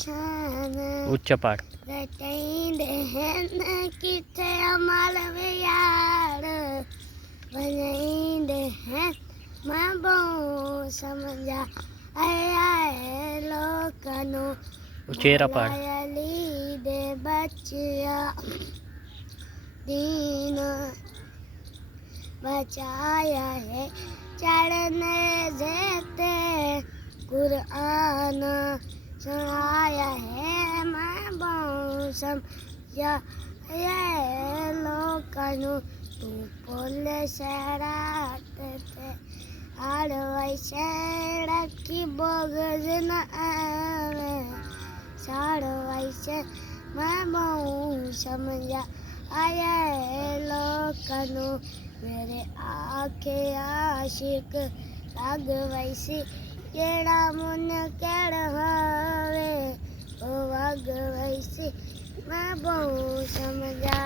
शान उच्च पाठ रटाइंदे हैं किथे अमल यार बनाइंदे हैं मैं बहु समझा आया है लोकनो उचेरा पाठ ली दे बच्चिया दीन बचाया है चढ़ने देते कुरान सुनाया है मैं बहु समझा ये लोकनु तू बोले शराते थे आड़वाई शेड़ा की बोगज न आवे साड़वाई से मैं बहु समझा आया है लोकनु मेरे आखे आशिक लाग वैसी केड़ा मुन केड़ हवे ओ वाग वैसी मैं बहु समझा